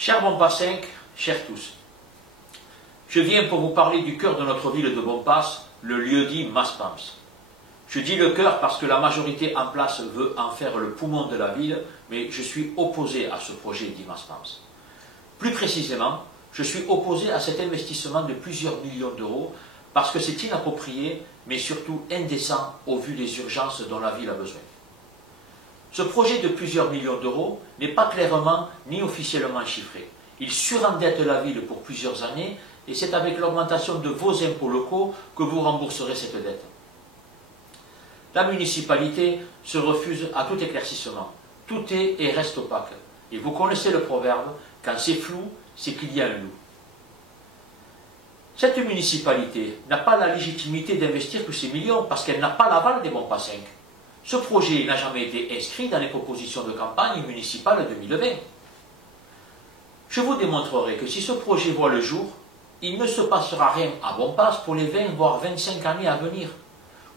Cher Bompas 5, chers tous, je viens pour vous parler du cœur de notre ville de Bompas, le lieu-dit Maspams. Je dis le cœur parce que la majorité en place veut en faire le poumon de la ville, mais je suis opposé à ce projet dit Maspams. Plus précisément, je suis opposé à cet investissement de plusieurs millions d'euros parce que c'est inapproprié, mais surtout indécent au vu des urgences dont la ville a besoin. Ce projet de plusieurs millions d'euros n'est pas clairement ni officiellement chiffré. Il surendette la ville pour plusieurs années et c'est avec l'augmentation de vos impôts locaux que vous rembourserez cette dette. La municipalité se refuse à tout éclaircissement. Tout est et reste opaque. Et vous connaissez le proverbe, quand c'est flou, c'est qu'il y a un loup. Cette municipalité n'a pas la légitimité d'investir tous ces millions parce qu'elle n'a pas l'aval des Bompas 5. Ce projet n'a jamais été inscrit dans les propositions de campagne municipale 2020. Je vous démontrerai que si ce projet voit le jour, il ne se passera rien à Bompas pour les 20 voire 25 années à venir.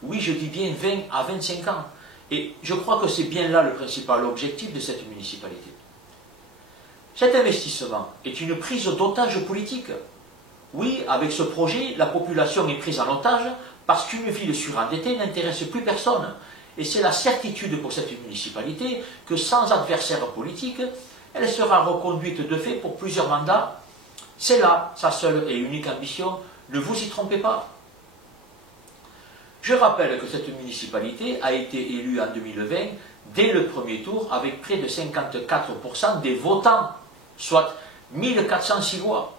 Oui, je dis bien 20 à 25 ans. Et je crois que c'est bien là le principal objectif de cette municipalité. Cet investissement est une prise d'otage politique. Oui, avec ce projet, la population est prise en otage parce qu'une ville surendettée n'intéresse plus personne. Et c'est la certitude pour cette municipalité que sans adversaire politique, elle sera reconduite de fait pour plusieurs mandats. C'est là sa seule et unique ambition, ne vous y trompez pas. Je rappelle que cette municipalité a été élue en 2020 dès le premier tour avec près de 54% des votants, soit 1406 voix.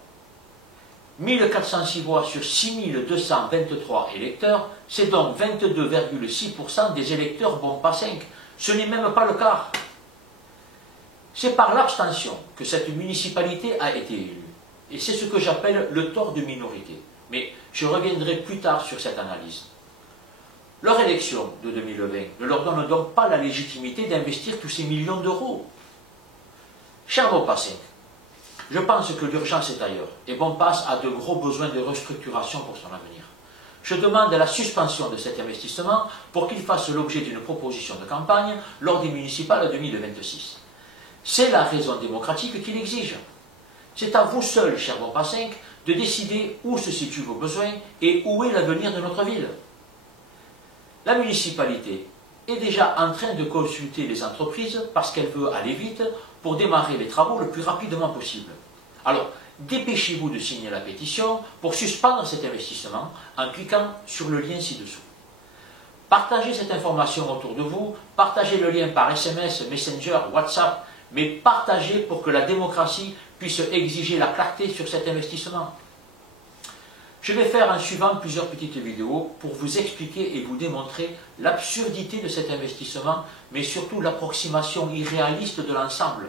1406 voix sur 6223 électeurs, c'est donc 22,6% des électeurs Bompas 5. Ce n'est même pas le quart. C'est par l'abstention que cette municipalité a été élue. Et c'est ce que j'appelle le tort de minorité. Mais je reviendrai plus tard sur cette analyse. Leur élection de 2020 ne leur donne donc pas la légitimité d'investir tous ces millions d'euros. Cher Bompas 5, je pense que l'urgence est ailleurs et Bompas a de gros besoins de restructuration pour son avenir. Je demande la suspension de cet investissement pour qu'il fasse l'objet d'une proposition de campagne lors des municipales 2026. C'est la raison démocratique qui l'exige. C'est à vous seul, cher Bompas 5, de décider où se situent vos besoins et où est l'avenir de notre ville. La municipalité est déjà en train de consulter les entreprises parce qu'elle veut aller vite pour démarrer les travaux le plus rapidement possible. Alors, dépêchez-vous de signer la pétition pour suspendre cet investissement en cliquant sur le lien ci-dessous. Partagez cette information autour de vous, partagez le lien par SMS, Messenger, WhatsApp, mais partagez pour que la démocratie puisse exiger la clarté sur cet investissement. Je vais faire en suivant plusieurs petites vidéos pour vous expliquer et vous démontrer l'absurdité de cet investissement, mais surtout l'approximation irréaliste de l'ensemble,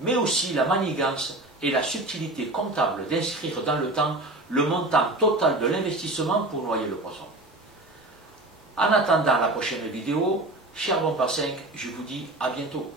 mais aussi la manigance et la subtilité comptable d'inscrire dans le temps le montant total de l'investissement pour noyer le poisson. En attendant la prochaine vidéo, cher Bompas 5, je vous dis à bientôt.